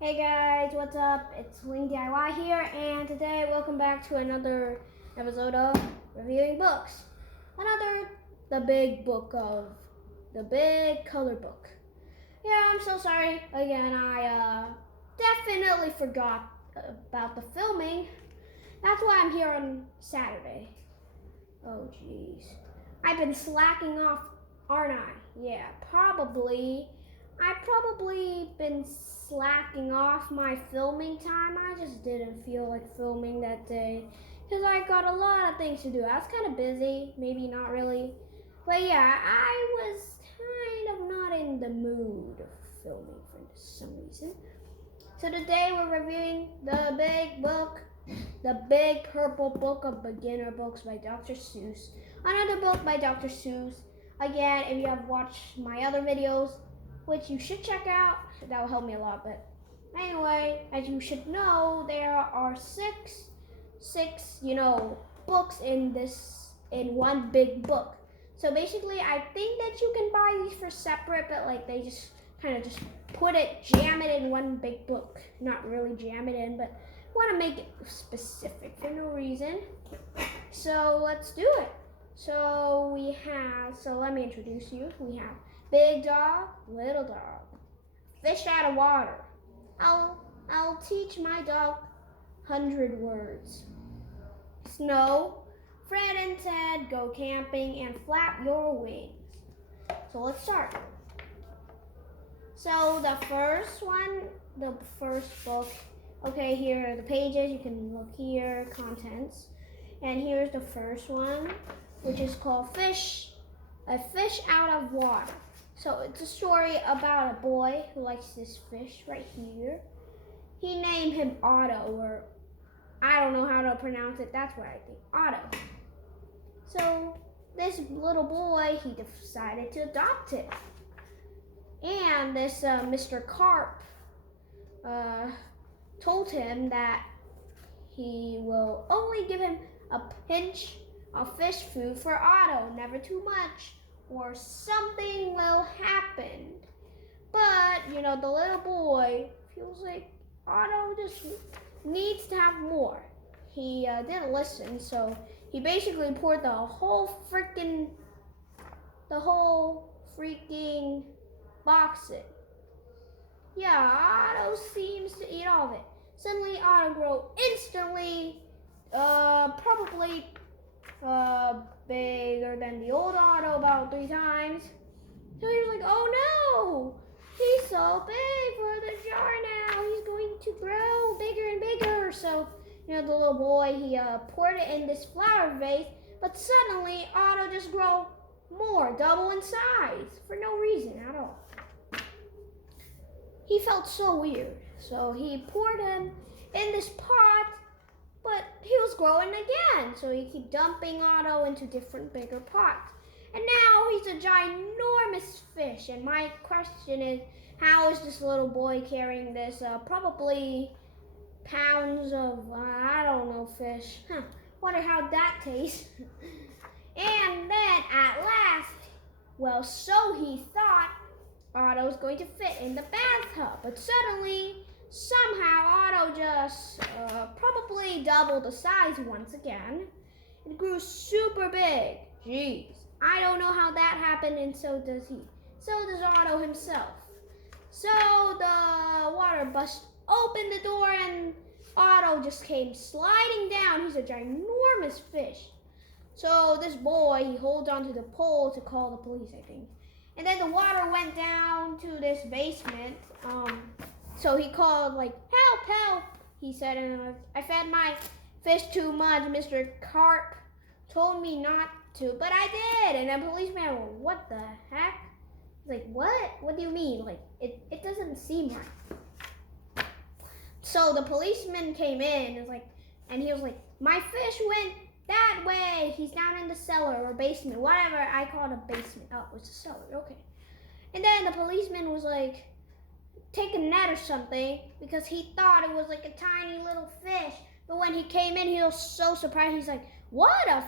Hey guys, what's up? It's Wing DIY here, and today welcome back to another episode of reviewing books. The big book of the big color book. Yeah, I'm so sorry again. I definitely forgot about the filming. That's why I'm here on Saturday. Oh jeez, I've been slacking off, aren't I? Yeah, probably. I've probably been slacking off my filming time. I just didn't feel like filming that day because I got a lot of things to do. I was kind of busy, maybe not really. But yeah, I was kind of not in the mood of filming for some reason. So today we're reviewing the big book, the big purple book of beginner books by Dr. Seuss. Another book by Dr. Seuss. Again, if you have watched my other videos, which you should check out, that will help me a lot. But anyway, as you should know, there are six, books in one big book. So basically, I think that you can buy these for separate, but like they just kind of just jam it in one big book. Not really jam it in, but want to make it specific for no reason. So let's do it. So let me introduce you. We have Big Dog, Little Dog, Fish Out of Water. I'll teach my dog 100 words. Snow, Fred and Ted go camping and flap your wings. So let's start. So the first book, okay, here are the pages. You can look here, contents. And here's the first one, which is called A Fish Out of Water. So it's a story about a boy who likes this fish right here. He named him Otto, or I don't know how to pronounce it. That's what I think, Otto. So this little boy, he decided to adopt it. And this Mr. Carp told him that he will only give him a pinch of fish food for Otto, never too much, or something will happen. But, the little boy feels like Otto just needs to have more. He didn't listen, so he basically poured the whole freaking box in. Yeah, Otto seems to eat all of it. Suddenly, Otto grew instantly, probably bigger than the old Otto, about 3 times. So he was like, oh no, he's so big for the jar now. He's going to grow bigger and bigger. So, the little boy, he poured it in this flower vase, but suddenly Otto just grew more, double in size, for no reason at all. He felt so weird, so he poured him in this pot, but he was growing again, so he kept dumping Otto into different bigger pots. And now he's a ginormous fish, and my question is, how is this little boy carrying this probably pounds of, I don't know, fish? Wonder how that tastes. And then at last, well, so he thought, Otto's going to fit in the bathtub, but suddenly, somehow, Otto just probably doubled the size once again. It grew super big. Jeez, I don't know how that happened, and so does he. So does Otto himself. So the water bust open the door, and Otto just came sliding down. He's a ginormous fish. So this boy, he holds onto the pole to call the police, I think. And then the water went down to this basement. So he called, like, help, help, he said. And I fed my fish too much. Mr. Carp told me not to, but I did. And the policeman went, what the heck? He's like, what? What do you mean? Like, it doesn't seem right. So the policeman came in and he was like, my fish went that way. He's down in the cellar or basement, whatever. I call it a basement. Oh, it's a cellar. Okay. And then the policeman was like, take a net or something, because he thought it was like a tiny little fish. But when he came in, he was so surprised. He's like, what a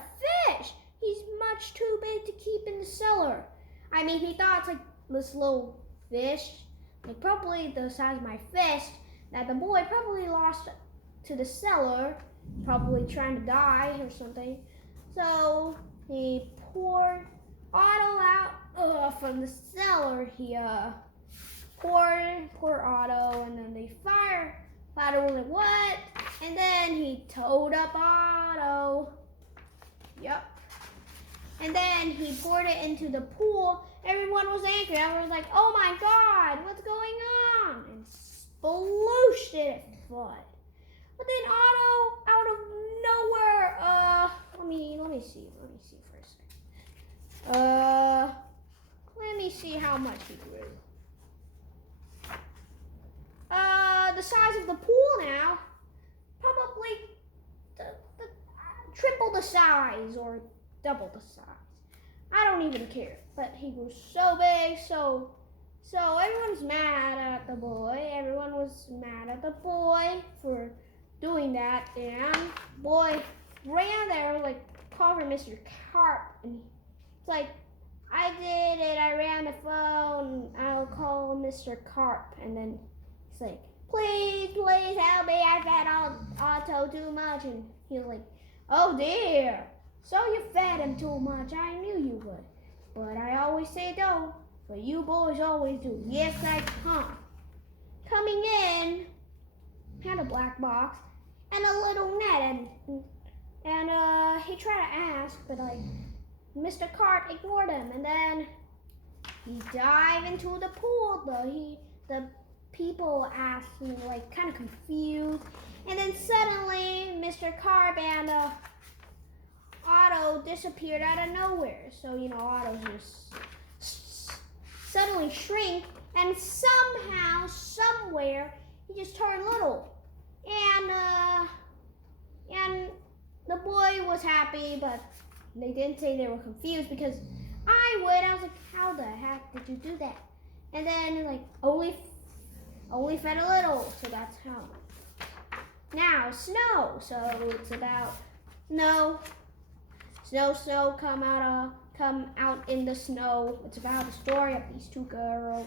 fish! He's much too big to keep in the cellar. I mean, he thought it's like this little fish, like probably the size of my fist, that the boy probably lost to the cellar, probably trying to die or something. So he poured Otto out from the cellar. He poured Otto, and then they fired. Otto was like, what? And then he towed up Otto. Yep. And then he poured it into the pool. Everyone was angry. Everyone was like, oh my God, what's going on? And splooshed it flood. But then Otto, out of nowhere, let me see for a second. Let me see how much he grew. The size of the pool now, probably triple the size or double the size. I don't even care. But he grew so big, so everyone's mad at the boy. Everyone was mad at the boy for doing that, and boy ran there like call for Mr. Carp, and it's like, I did it. I ran the phone. I'll call Mr. Carp, and then he's like, please help me. I fed Otto too much, and he was like, oh dear. So you fed him too much. I knew you would. But I always say don't. But you boys always do. Yes, I can. Coming in, had a black box and a little net. And he tried to ask, but like, Mr. Carp ignored him. And then he dived into the pool. The people asked me, like, kind of confused. And then suddenly, Mr. Carp and Otto disappeared out of nowhere. So, Otto just suddenly shrink, and somehow, somewhere, he just turned little. And the boy was happy, but they didn't say they were confused, because I was like, how the heck did you do that? And then, like, only fed a little, so that's how. Now, snow. So it's about snow. Snow, come out in the snow. It's about the story of these two girls.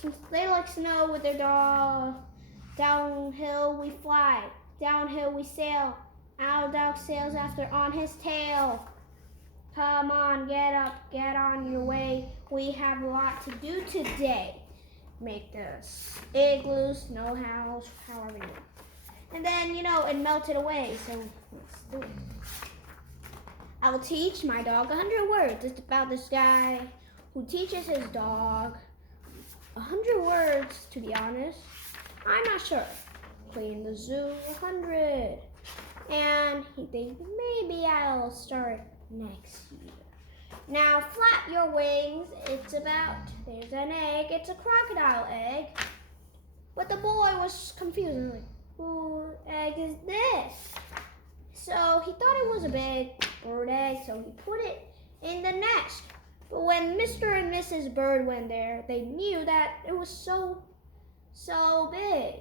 Since they like snow with their dog. Downhill we fly, downhill we sail. Our dog sails after on his tail. Come on, get up, get on your way. We have a lot to do today. Make this igloo, snow house, however you want. And then, it melted away, so let's do it. I will teach my dog 100 words. It's about this guy who teaches his dog 100 words, to be honest. I'm not sure. Clean the zoo 100. And he thinks maybe I'll start next year. Now, flap your wings. It's about, there's an egg. It's a crocodile egg. But the boy was confused. Like, whose egg is this? So he thought it was a big bird egg, so he put it in the nest. But when Mr. and Mrs. Bird went there, they knew that it was so big.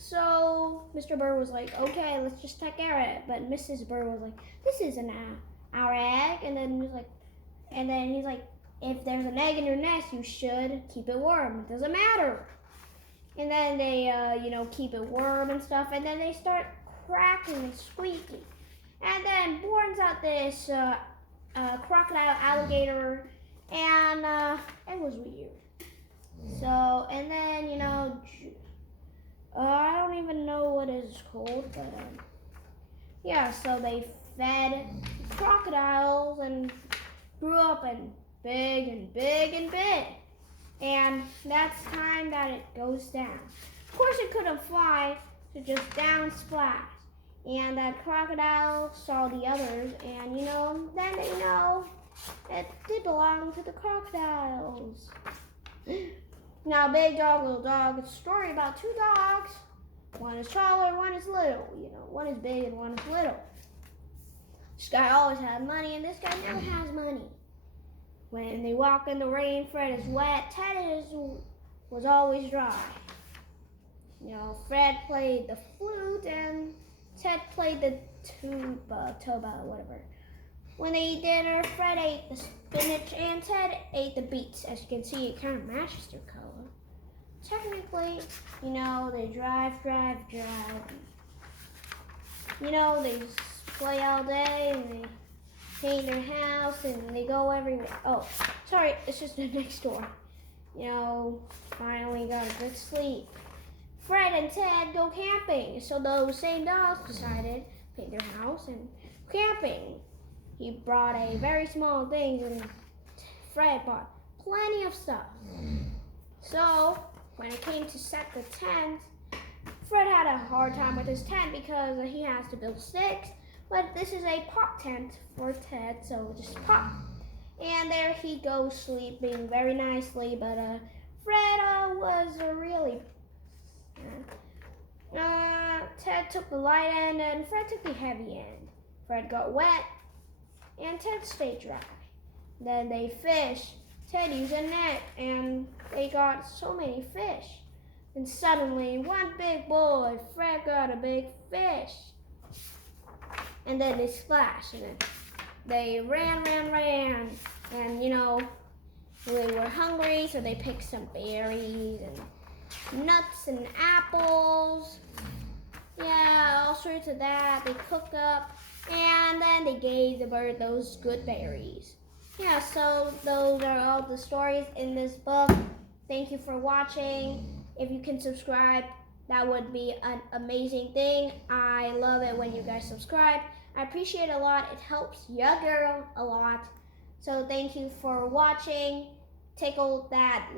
So Mr. Bird was like, okay, let's just take care of it. But Mrs. Bird was like, this isn't our egg. And then he's like, if there's an egg in your nest, you should keep it warm. It doesn't matter. And then they, keep it warm and stuff. And then they start cracking and squeaking. And then borns out this crocodile alligator. And it was weird. So, and then, I don't even know what it's called. But, yeah, so they fed crocodiles and grew up and big and big and big. And that's time that it goes down. Of course, it couldn't fly, so just down splash. And that crocodile saw the others, and then they know it did belong to the crocodiles. Now, big dog, little dog. It's a story about two dogs. One is taller, one is little. One is big and one is little. This guy always had money, and this guy never has money. When they walk in the rain, Fred is wet. Ted was always dry. Fred played the flute, and Ted played the tuba, whatever. When they eat dinner, Fred ate the spinach, and Ted ate the beets. As you can see, it kind of matches their color. technically, they drive. They play all day and they paint their house and they go everywhere. Oh, sorry, it's just the next door. Finally got a good sleep. Fred and Ted go camping. So those same dogs decided to paint their house and camping. He brought a very small thing and Fred bought plenty of stuff. So when it came to set the tent, Fred had a hard time with his tent because he has to build sticks. But this is a pop tent for Ted, so just pop. And there he goes sleeping very nicely. But Fred was really. Ted took the light end and Fred took the heavy end. Fred got wet and Ted stayed dry. Then they fished. Ted used a net and they got so many fish. And suddenly, one big boy, Fred got a big fish. And then they splashed and then they ran. And they were hungry, so they picked some berries and nuts and apples. Yeah, all sorts of that. They cooked up and then they gave the bird those good berries. Yeah, so those are all the stories in this book. Thank you for watching. If you can subscribe, that would be an amazing thing. I love it when you guys subscribe. I appreciate it a lot. It helps your girl a lot. So thank you for watching. Tickle that